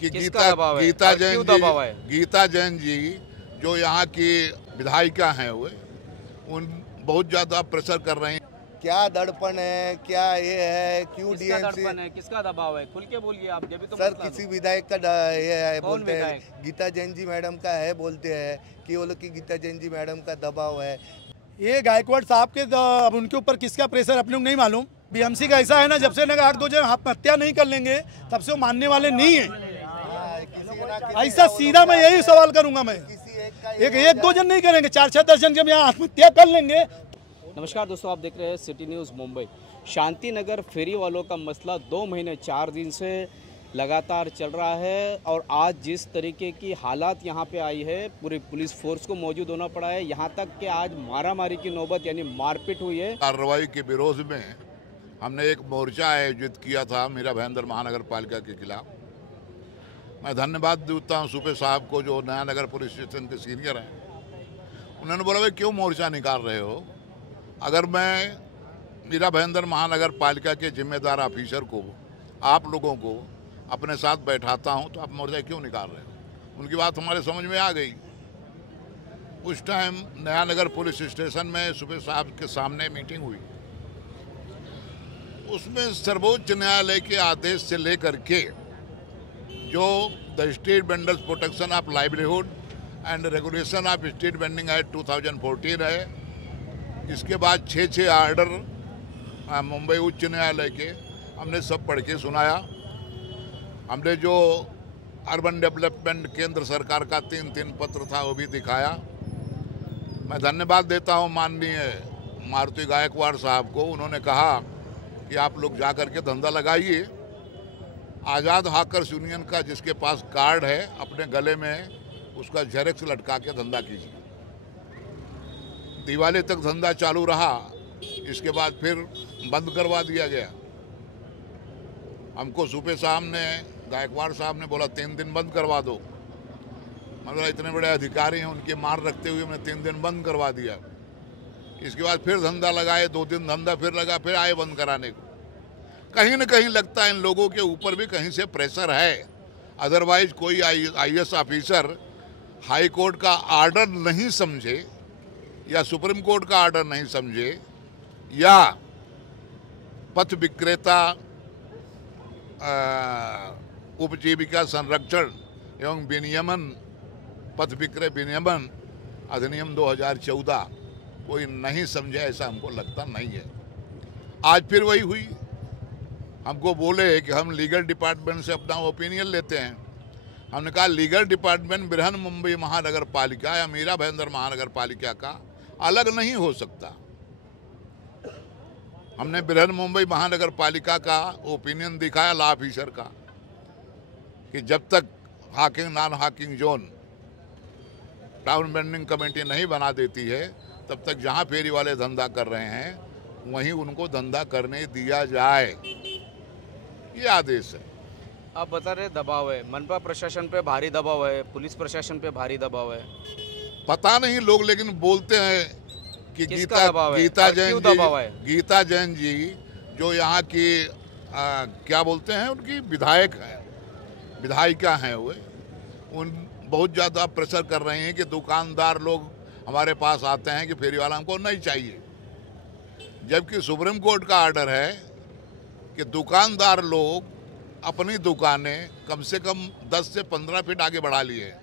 कि गीता जैन जी जो यहाँ की विधायिका हैं वो उन बहुत ज़्यादा प्रेशर कर रहे हैं। क्या दड़पण है, क्या ये है, क्यों किसका डीएमसी दड़पण है, किसका दबाव है, खुल के बोलिए आप। जब भी तो सर मसला किसी दो। विधायक का ये है कौन बोलते हैं, विधायक? गीता जैन जी मैडम का है बोलते हैं कि वो लोग की गीता जैन जी मैडम का दबाव है। ये गायकवाड़ साहब के अब उनके ऊपर किसका प्रेशर अपने को नहीं मालूम। बीएमसी का ऐसा है ना, जब से ना 8-2 जन आत्महत्या नहीं कर लेंगे तब से वो मानने वाले नहीं है। ऐसा सीधा मैं यही सवाल करूंगा, मैं एक दो जन नहीं करेंगे, 4-6-10 जन जब यहाँ आत्महत्या कर लेंगे। नमस्कार दोस्तों, आप देख रहे हैं सिटी न्यूज़ मुंबई। शांति नगर फेरी वालों का मसला 2 महीने 4 दिन से लगातार चल रहा है और आज जिस तरीके की हालात यहाँ पे आई है, पूरी पुलिस फोर्स को मौजूद होना पड़ा है। यहाँ तक कि आज मारामारी की नौबत यानी मारपीट हुई है। कार्रवाई के विरोध में हमने एक मोर्चा आयोजित किया था मीरा भाईंदर महानगर पालिका के खिलाफ। मैं धन्यवाद देता हूँ सूबे साहब को जो नया नगर पुलिस स्टेशन के सीनियर हैं। उन्होंने बोला भाई क्यों मोर्चा निकाल रहे हो, अगर मैं मीरा भाईंदर महानगर पालिका के जिम्मेदार ऑफिसर को, आप लोगों को अपने साथ बैठाता हूं तो आप मोर्चा क्यों निकाल रहे हो। उनकी बात हमारे समझ में आ गई। उस टाइम नया नगर पुलिस स्टेशन में सूबे साहब के सामने मीटिंग हुई। उसमें सर्वोच्च न्यायालय के आदेश से लेकर के जो the street vendors protection of livelihood and regulation of street vending act 2014 है, इसके बाद 6 आर्डर मुंबई उच्च न्यायालय के हमने सब पढ़ के सुनाया। हमने जो अर्बन डेवलपमेंट केंद्र सरकार का 3 पत्र था वो भी दिखाया। मैं धन्यवाद देता हूँ माननीय मारुति गायकवाड़ साहब को। उन्होंने कहा कि आप लोग जा कर के धंधा लगाइए। आज़ाद हाकर्स यूनियन का जिसके पास कार्ड है अपने गले में उसका जेरेक्स लटका के धंधा कीजिए। दिवाली तक धंधा चालू रहा, इसके बाद फिर बंद करवा दिया गया। हमको सूबे साहब ने, गायकवाड़ साहब ने बोला 3 दिन बंद करवा दो। मतलब इतने बड़े अधिकारी हैं, उनकी मार रखते हुए हमने 3 दिन बंद करवा दिया। इसके बाद फिर धंधा लगाए, 2 दिन धंधा फिर लगा, फिर आए बंद कराने को। कहीं न कहीं लगता है इन लोगों के ऊपर भी कहीं से प्रेशर है। अदरवाइज कोई आईएएस ऑफिसर हाई कोर्ट का आर्डर नहीं समझे या सुप्रीम कोर्ट का आर्डर नहीं समझे या पथ विक्रेता उपजीविका संरक्षण एवं विनियमन पथ विक्रय विनियमन अधिनियम 2014 कोई नहीं समझे, ऐसा हमको लगता नहीं है। आज फिर वही हुई। हमको बोले कि हम लीगल डिपार्टमेंट से अपना ओपिनियन लेते हैं। हमने कहा लीगल डिपार्टमेंट बृहन मुंबई महानगर पालिका या मीरा भाईंदर महानगर पालिका का अलग नहीं हो सकता। हमने बृहन मुंबई महानगर पालिका का ओपिनियन दिखाया लॉ ऑफिसर का कि जब तक hiking non hiking zone town vending committee नहीं बना देती है तब तक जहां फेरी वाले धंधा कर रहे हैं वहीं उनको धंधा करने दिया जाए, ये आदेश है। आप बता रहे दबाव है, मनपा प्रशासन पे भारी दबाव है, पुलिस प्रशासन पे भारी दबाव है। पता नहीं लोग लेकिन बोलते हैं कि गीता जैन जी जो यहाँ की क्या बोलते हैं उनकी विधायिका हैं वो उन बहुत ज़्यादा प्रेशर कर रहे हैं कि दुकानदार लोग हमारे पास आते हैं कि फेरी वाला हमको नहीं चाहिए, जबकि सुप्रीम कोर्ट का आर्डर है कि दुकानदार लोग अपनी दुकानें कम से कम 10 से 15 फीट आगे बढ़ा लिए,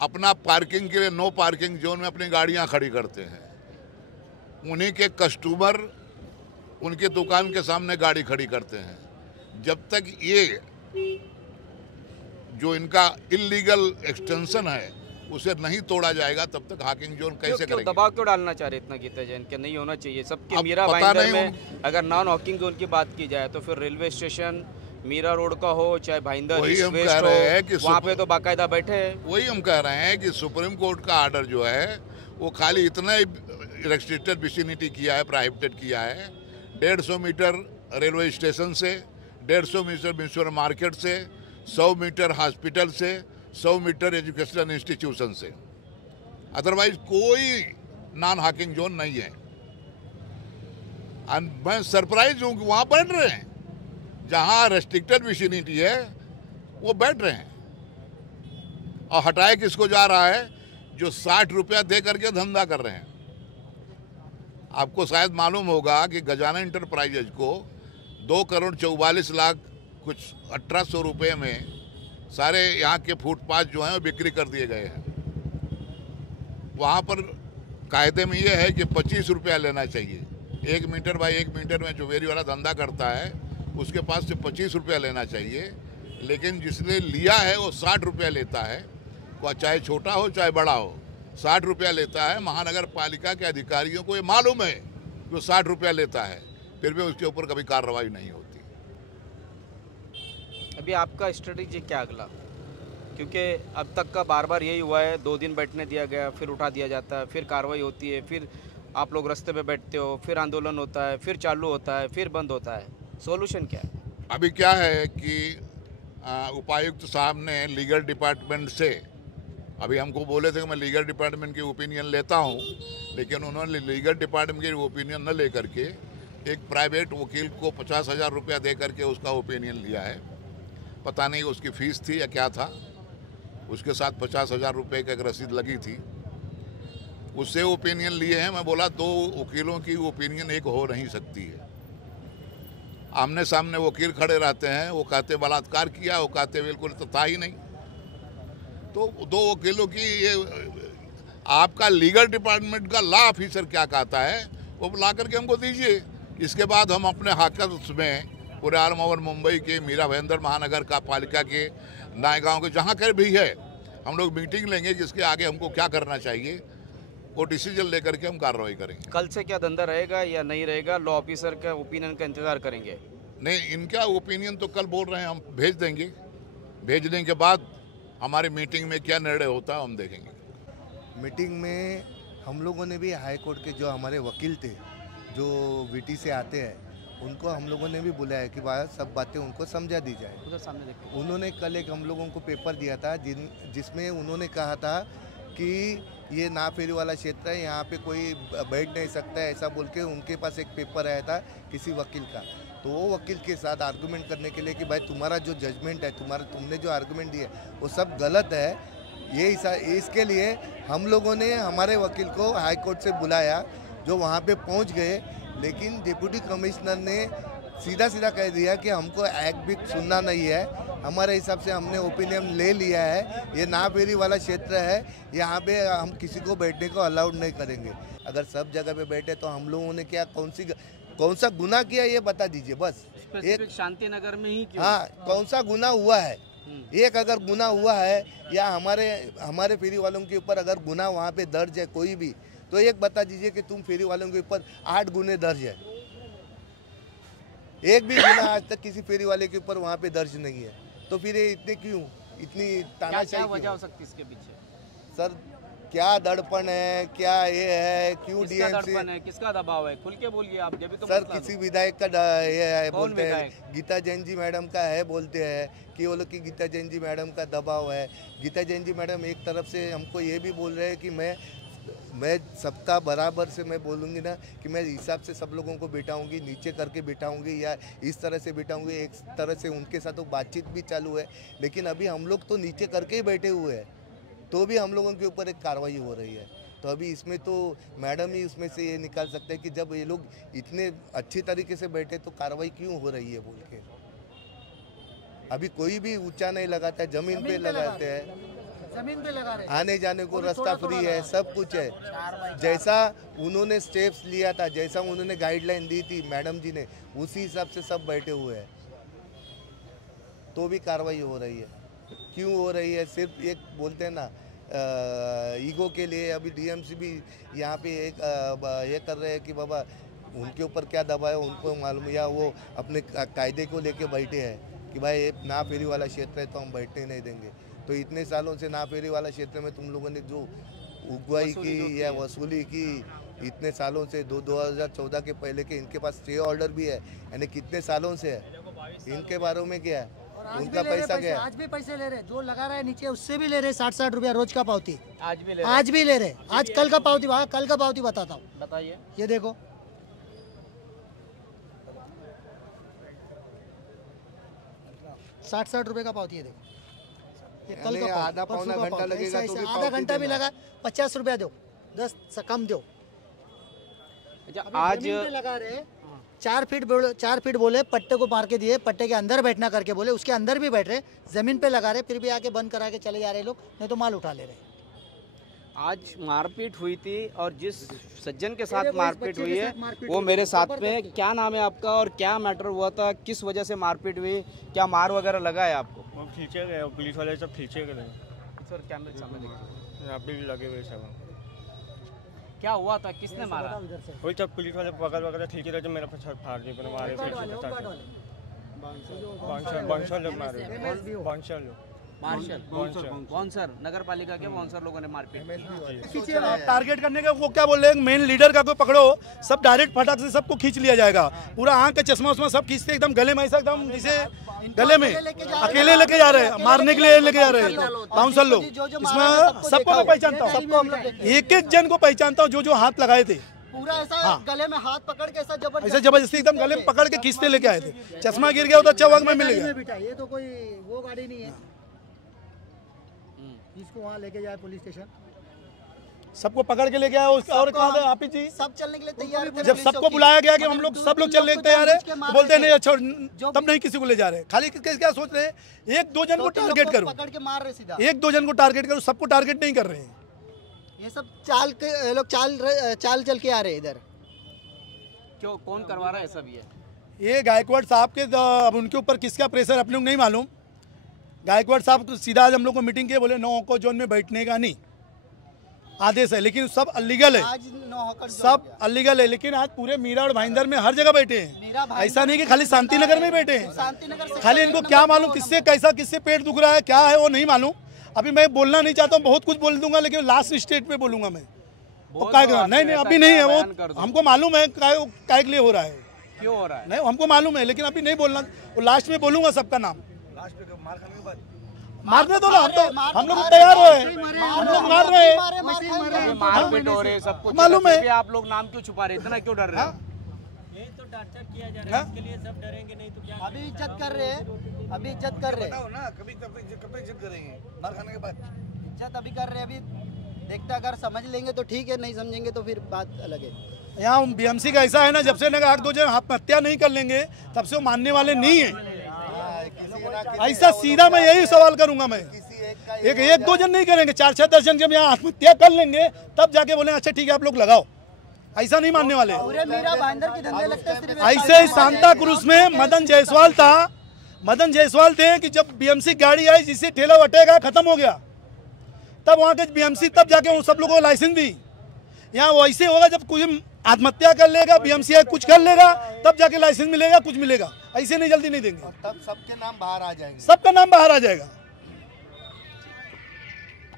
अपना पार्किंग के लिए नो पार्किंग जोन में अपनी गाड़ियां खड़ी करते हैं। उन्हीं के कस्टमर उनके दुकान के सामने गाड़ी खड़ी करते हैं। जब तक ये जो इनका इलीगल एक्सटेंशन है उसे नहीं तोड़ा जाएगा तब तक हाकिंग जोन कैसे करेंगे। दबाव क्यों डालना चाह रहे इतना गीता जैन के नहीं होना चाहिए सबके मीरा भाईंदर में। अगर नॉन हॉकिंग जोन की बात की जाए तो फिर रेलवे स्टेशन मीरा रोड का हो चाहे भाईंदर वही हम कह रहे हैं कि वहाँ पे तो बाकायदा बैठे हैं। वही हम कह रहे हैं कि सुप्रीम कोर्ट का आर्डर जो है वो खाली इतना ही रेस्ट्रिक्टेड विसिनिटी किया है, प्रोहिबिटेड किया है। 150 मीटर रेलवे स्टेशन से, 150 मीटर म्यूनिसिपल मार्केट से, 100 मीटर हॉस्पिटल से, 100 मीटर एजुकेशनल इंस्टीट्यूशन से। अदरवाइज कोई नॉन हाकिंग जोन नहीं है। मैं सरप्राइज हूँ कि वहाँ बढ़ रहे हैं। जहाँ रेस्ट्रिक्टेड विसिनिटी है वो बैठ रहे हैं। और हटाए किसको जा रहा है? जो 60 रुपया दे करके धंधा कर रहे हैं। आपको शायद मालूम होगा कि गजाना इंटरप्राइजेज को 2,44,00,000 कुछ 1800 रुपये में सारे यहाँ के फुटपाथ जो हैं वो बिक्री कर दिए गए हैं। वहाँ पर कायदे में ये है कि 25 रुपया लेना चाहिए। 1 मीटर बाई 1 मीटर में जो फेरी वाला धंधा करता है उसके पास से 25 रुपया लेना चाहिए, लेकिन जिसने लिया है वो 60 रुपया लेता है। वह चाहे छोटा हो चाहे बड़ा हो, 60 रुपया लेता है। महानगर पालिका के अधिकारियों को ये मालूम है कि वो 60 रुपया लेता है, फिर भी उसके ऊपर कभी कार्रवाई नहीं होती। अभी आपका स्ट्रेटेजी क्या अगला? क्योंकि अब तक का बार बार यही हुआ है, 2 दिन बैठने दिया गया, फिर उठा दिया जाता है, फिर कार्रवाई होती है, फिर आप लोग रास्ते पे बैठते हो, फिर आंदोलन होता है, फिर चालू होता है, फिर बंद होता है। सॉल्यूशन क्या है? अभी क्या है कि उपायुक्त साहब ने लीगल डिपार्टमेंट से, अभी हमको बोले थे कि मैं लीगल डिपार्टमेंट की ओपिनियन लेता हूं, लेकिन उन्होंने लीगल डिपार्टमेंट की ओपिनियन न लेकर के एक प्राइवेट वकील को 50,000 रुपया दे करके उसका ओपिनियन लिया है। पता नहीं उसकी फ़ीस थी या क्या था, उसके साथ 50,000 रुपये की एक रसीद लगी थी, उससे ओपिनियन लिए हैं। मैं बोला 2 वकीलों की ओपिनियन एक हो नहीं सकती है। आमने सामने वकील खड़े रहते हैं, वो कहते बलात्कार किया, वो कहते बिल्कुल तो था ही नहीं। तो 2 वकीलों की ये आपका लीगल डिपार्टमेंट का लॉ ऑफिसर क्या कहता है वो ला करके हमको दीजिए। इसके बाद हम अपने हाकस में पूरे ऑल ओवर मुंबई के, मीरा भाईंदर महानगर का पालिका के, नायगांव के, जहाँ कर भी है, हम लोग मीटिंग लेंगे जिसके आगे हमको क्या करना चाहिए वो डिसीजन लेकर के हम कार्रवाई करेंगे। कल से क्या धंधा रहेगा या नहीं रहेगा? लॉ ऑफिसर का ओपिनियन का इंतजार करेंगे? नहीं, इनका ओपिनियन तो कल बोल रहे हैं हम भेज देंगे। भेजने के बाद हमारी मीटिंग में क्या निर्णय होता है हम देखेंगे। मीटिंग में हम लोगों ने भी हाई कोर्ट के जो हमारे वकील थे, जो वीटी से आते हैं, उनको हम लोगों ने भी बुलाया कि भाई सब बातें उनको समझा दी जाए। उधर सामने देखो। उन्होंने कल एक हम लोगों को पेपर दिया था जिसमें उन्होंने कहा था कि ये ना फेरी वाला क्षेत्र है, यहाँ पे कोई बैठ नहीं सकता है, ऐसा बोल के उनके पास एक पेपर आया था किसी वकील का। तो वो वकील के साथ आर्गूमेंट करने के लिए कि भाई तुम्हारा जो जजमेंट है, तुमने जो आर्गूमेंट दिए वो सब गलत है, ये इसके लिए हम लोगों ने हमारे वकील को हाई कोर्ट से बुलाया, जो वहाँ पे पहुँच गए। लेकिन डिप्टी कमिश्नर ने सीधा कह दिया कि हमको एक्ट भी सुनना नहीं है, हमारे हिसाब से हमने ओपिनियन ले लिया है, ये ना फेरी वाला क्षेत्र है, यहाँ पे हम किसी को बैठने को अलाउड नहीं करेंगे। अगर सब जगह पे बैठे तो हम लोगों ने क्या कौन सा गुनाह किया ये बता दीजिए बस। एक शांति नगर में ही क्यों? हाँ, कौन सा गुनाह हुआ है? एक अगर गुनाह हुआ है या हमारे फेरी वालों के ऊपर अगर गुनाह वहाँ पे दर्ज है कोई भी, तो एक बता दीजिए कि तुम फेरी वालों के ऊपर 8 गुने दर्ज है। एक भी गुनाह आज तक किसी फेरी वाले के ऊपर वहाँ पे दर्ज नहीं है, तो फिर ये इतनी तानाशाही क्या वजह हो सकती है इसके पीछे? सर क्या दड़पण है, क्या ये है, क्यों डीएमसी है, किसका दबाव है? खुल के बोलिए आप। जब भी तो सर किसी विधायक का ये है, बोलते हैं गीता जैन जी मैडम का है, बोलते हैं कि वो लोग की गीता जैन जी मैडम का दबाव है। गीता जैन जी मैडम एक तरफ से हमको ये भी बोल रहे हैं कि मैं सबका बराबर से मैं बोलूँगी ना कि मैं हिसाब से सब लोगों को बिठाऊंगी, नीचे करके बिठाऊंगी या इस तरह से बिठाऊंगी। एक तरह से उनके साथ तो बातचीत भी चालू है, लेकिन अभी हम लोग तो नीचे करके ही बैठे हुए हैं, तो भी हम लोगों के ऊपर एक कार्रवाई हो रही है। तो अभी इसमें तो मैडम ही उसमें से ये निकाल सकते हैं कि जब ये लोग इतने अच्छी तरीके से बैठे तो कार्रवाई क्यों हो रही है बोल के। अभी कोई भी ऊंचा नहीं लगाता है, जमीन पे लगाते हैं, जमीन पे लगा रहे, आने जाने को रास्ता फ्री है, सब कुछ है। जैसा उन्होंने स्टेप्स लिया था, जैसा उन्होंने गाइडलाइन दी थी मैडम जी ने, उसी हिसाब से सब बैठे हुए हैं, तो भी कार्रवाई हो रही है। क्यों हो रही है? सिर्फ एक बोलते हैं ना ईगो के लिए। अभी डीएमसी भी यहाँ पे एक ये कर रहे हैं कि बाबा उनके ऊपर क्या दबाव है उनको मालूम, या वो अपने कायदे को लेके बैठे हैं कि भाई ये ना फेरी वाला क्षेत्र है तो हम बैठने नहीं देंगे। तो इतने सालों से ना फेरी वाला क्षेत्र में तुम लोगों ने जो उगवाई की या वसूली की, इतने सालों से 2014 के पहले के इनके पास स्टे ऑर्डर भी है, यानी कितने सालों से है, इनके बारे में क्या है? उनका पैसा क्या है? आज भी पैसे ले रहे, जो लगा रहा है नीचे उससे भी ले रहे 60-60 रुपया रोज का पावती। आज भी ले रहे। आज कल का पावती, कल का पावती बताता हूँ, बताइए। ये देखो 60-60 रुपए का पावती है, देखो ये कल नहीं, का पाव, आधा परसों पौना का घंटा पाव। लगेगा ऐसा- तो भी ऐसा पाव आधा भी घंटा भी देना। लगा 50 रुपया दो, 10 से कम दो। अच्छा अभी आज जमीन पे लगा रहे 4 फीट बोले, पट्टे को मार के दिए, पट्टे के अंदर बैठना करके बोले, उसके अंदर भी बैठ रहे, जमीन पे लगा रहे, फिर भी आके बंद करा के चले जा रहे लोग, नहीं तो माल उठा ले रहे। आज मारपीट हुई थी और जिस सज्जन के साथ मेरे को इस मारपीट बच्चे हुई के है साथ मारपीट वो हुई मेरे है, साथ जबरदस्त में। है। क्या नाम है आपका और क्या मैटर हुआ था, किस वजह से मारपीट हुई, क्या मार वगैरह लगा है आपको? वो खींचे गए, पुलिस वाले सब खींचे गए, सर कैमरे के सामने देखिए। यहाँ पे भी लगे हुए सब। क्या हुआ था, किसने मारा? वही सब पुलिस वाले पकड़ वगैरह खींचे रहे, जो मेरा पछाड़ फाड़ दिए, फिर मारे फिर बांसर लोग मारे, बांसर लोग, मार्शल बॉन्सर नगर पालिका के बॉन्सर लोगों ने मारपीट की। टारगेट करने का वो क्या बोल रहे हैं, मेन लीडर का कोई पकड़ो, सब डायरेक्ट फटाक से सबको खींच लिया जाएगा। पूरा आँख का चश्मा उस्मा सब खींचते एकदम गले में, ऐसा एकदम जिसे गले में अकेले लेके जा रहे हैं, मारने के लिए लेके जा रहे हैं काउंसिल लोग। इसमें सबको मैं पहचानता हूँ, एक एक जन को पहचानता हूँ जो हाथ लगाए थे। पूरा ऐसा गले में हाथ पकड़ के ऐसा ऐसे जबरदस्ती एकदम गले में पकड़ के खींचते लेके आए थे। चश्मा गिर गया तो अच्छा वक्त में मिल गया। ये तो कोई वो गाड़ी नहीं है इसको वहाँ लेके जाए पुलिस स्टेशन। सबको पकड़ के लेके आया और कहा था आप ही जी, सब चलने के लिए तैयार थे। जब सबको बुलाया गया कि हम लोग सब लोग चलने के तैयार है, तो बोलते हैं नहीं अच्छा तब नहीं किसी को ले जा रहे। खाली क्या सोच रहे हैं, एक दो जन को टारगेट करो, पकड़ के मार रहे सीधा, एक दो जन को टारगेट करो, सबको टारगेट नहीं कर रहे हैं। ये सब चाल के ये लोग चाल चल के आ रहे हैं इधर। क्यों, कौन करवा रहा है सब ये गायकवाड़ साहब के, अब उनके ऊपर किसका प्रेशर अपने को नहीं मालूम। गायकवाड़ साहब तो सीधा आज हम लोग को मीटिंग किए, बोले 9 को जोन में बैठने का नहीं आदेश है, लेकिन सब अलीगल है, आज 9 होकर सब अलीगल है। लेकिन आज पूरे मीरा और भाईंदर में हर जगह बैठे हैं, ऐसा नहीं कि खाली शांति नगर में बैठे हैं। शांतिनगर से खाली इनको क्या मालूम किससे कैसा किससे पेट दुख रहा है क्या है वो नहीं मालूम। अभी मैं बोलना नहीं चाहता हूँ, बहुत कुछ बोल दूंगा, लेकिन लास्ट स्टेट पे बोलूंगा मैं। वो काय नहीं अभी नहीं है, वो हमको मालूम है काय के लिए हो रहा है, क्यों हो रहा है, नहीं हमको मालूम है, लेकिन अभी नहीं बोलना। वो लास्ट में बोलूंगा सबका नाम। मारने दो ना, हम लोग तैयार हुए, हम लोग मार रहे हैं, मारपीट हो रहे हैं, सब कुछ मालूम है। फिर भी आप लोग नाम क्यों छुपा रहे, इतना क्यों डर रहे हैं? अभी इज्जत कर रहे हैं, अभी इज्जत कर रहे हैं ना, कभी इज्जत करेंगे मार खाने के बाद। इज्जत अभी कर रहे हैं। अभी देखते अगर समझ लेंगे तो ठीक है, नहीं समझेंगे तो फिर बात अलग है। यहाँ बीएमसी का ऐसा है ना, जब से ना आग दो जन आत्महत्या नहीं कर लेंगे तब से वो मानने वाले नहीं है। ऐसा सीधा मैं यही सवाल करूंगा मैं, एक दो जन नहीं करेंगे, 4-6 दर्जन जब यहाँ आत्महत्या कर लेंगे तब जाके बोले अच्छा ठीक है आप लोग लगाओ, ऐसा नहीं मानने वाले। पूरे मीरा भाईंदर के धंधे लगते हैं सिर्फ। ऐसे ही सांता क्रूज में मदन जायसवाल था, मदन जायसवाल थे कि जब बीएमसी गाड़ी आई जिससे ठेला वटेगा खत्म हो गया, तब वहाँ के बीएमसी तब जाके वो सब लोगों को लाइसेंस दी। यहाँ वैसे होगा जब कोई आत्महत्या कर लेगा, बीएमसी कुछ कर लेगा, तब जाके लाइसेंस मिलेगा, कुछ मिलेगा, ऐसे नहीं जल्दी नहीं देंगे। तब सबके नाम बाहर आ जाएंगे, सबका नाम बाहर आ जाएगा।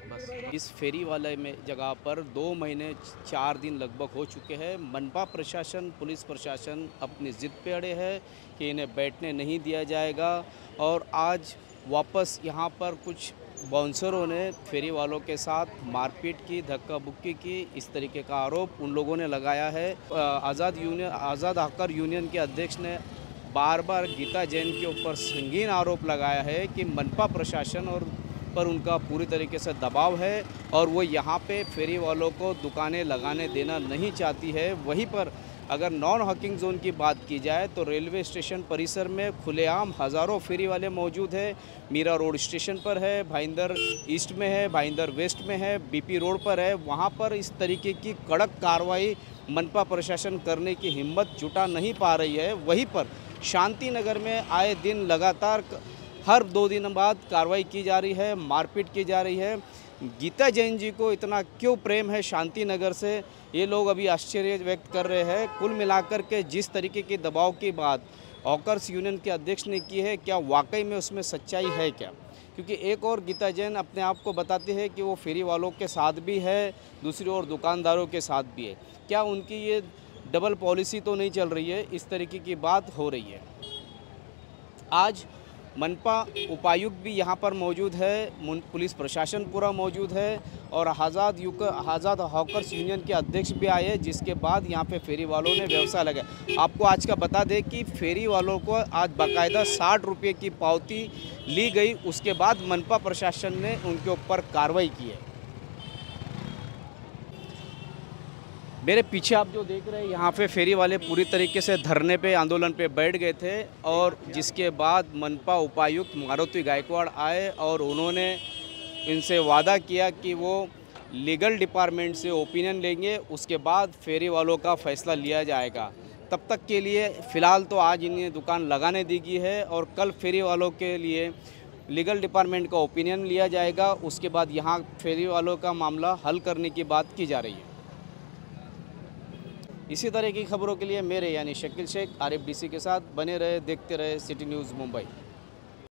बस इस फेरी वाले में जगह पर 2 महीने 4 दिन लगभग हो चुके हैं। मनपा प्रशासन, पुलिस प्रशासन अपनी जिद पे अड़े है कि इन्हें बैठने नहीं दिया जाएगा। और आज वापस यहाँ पर कुछ बाउंसरों ने फेरी वालों के साथ मारपीट की, धक्का बुक्की की, इस तरीके का आरोप उन लोगों ने लगाया है। आज़ाद हकर यूनियन के अध्यक्ष ने बार बार गीता जैन के ऊपर संगीन आरोप लगाया है कि मनपा प्रशासन और पर उनका पूरी तरीके से दबाव है और वो यहाँ पे फेरी वालों को दुकानें लगाने देना नहीं चाहती है। वहीं पर अगर नॉन हॉकिंग जोन की बात की जाए तो रेलवे स्टेशन परिसर में खुलेआम हज़ारों फेरी वाले मौजूद है। मीरा रोड स्टेशन पर है, भाईंदर ईस्ट में है, भाईंदर वेस्ट में है, बीपी रोड पर है। वहाँ पर इस तरीके की कड़क कार्रवाई मनपा प्रशासन करने की हिम्मत जुटा नहीं पा रही है। वहीं पर शांति नगर में आए दिन लगातार हर 2 दिन बाद कार्रवाई की जा रही है, मारपीट की जा रही है। गीता जैन जी को इतना क्यों प्रेम है शांति नगर से, ये लोग अभी आश्चर्य व्यक्त कर रहे हैं। कुल मिलाकर के जिस तरीके के दबाव की बात हॉकर्स यूनियन के अध्यक्ष ने की है, क्या वाकई में उसमें सच्चाई है क्या? क्योंकि एक और गीता जैन अपने आप को बताती है कि वो फेरी वालों के साथ भी है, दूसरी ओर दुकानदारों के साथ भी है। क्या उनकी ये डबल पॉलिसी तो नहीं चल रही है? इस तरीके की बात हो रही है। आज मनपा उपायुक्त भी यहाँ पर मौजूद है, पुलिस प्रशासन पूरा मौजूद है और आज़ाद हॉकर्स यूनियन के अध्यक्ष भी आए, जिसके बाद यहाँ पे फेरी वालों ने व्यवसाय लगाया। आपको आज का बता दें कि फेरी वालों को आज बाकायदा 60 रुपये की पावती ली गई, उसके बाद मनपा प्रशासन ने उनके ऊपर कार्रवाई की है। मेरे पीछे आप जो देख रहे हैं यहाँ पे फेरी वाले पूरी तरीके से धरने पे, आंदोलन पे बैठ गए थे और जिसके बाद मनपा उपायुक्त मारुति गायकवाड़ आए और उन्होंने इनसे वादा किया कि वो लीगल डिपार्टमेंट से ओपिनियन लेंगे, उसके बाद फेरी वालों का फैसला लिया जाएगा। तब तक के लिए फ़िलहाल तो आज इन्हें दुकान लगाने दी गई है और कल फेरी वालों के लिए लीगल डिपार्टमेंट का ओपिनियन लिया जाएगा। उसके बाद यहाँ फेरी वालों का मामला हल करने की बात की जा रही है। इसी तरह की खबरों के लिए मेरे यानी शकील शेख RFDC के साथ बने रहे, देखते रहे सिटी न्यूज़ मुंबई।